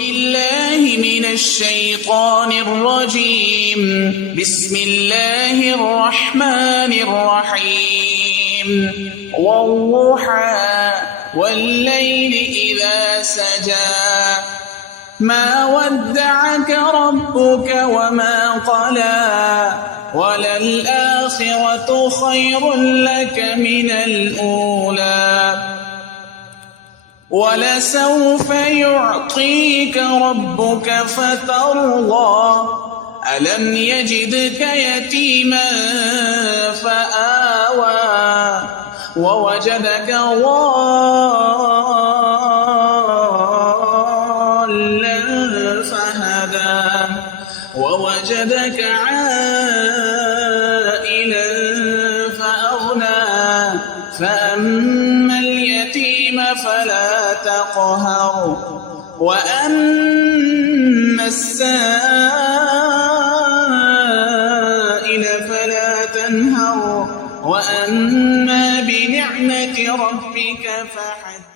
بالله من الشيطان الرجيم. بسم الله الرحمن الرحيم. والضحى والليل إذا سجى ما ودعك ربك وما قلى وللآخرة خير لك من الأولى ولسوف يعطيك ربك فترضى ألم يجدك يتيما فآوى ووجدك ضالا فهدى ووجدك عائلا فأغنى فأما اليتيم فلا تقهر وأما السائل فلا تنهر وأما بنعمة ربك فحدث.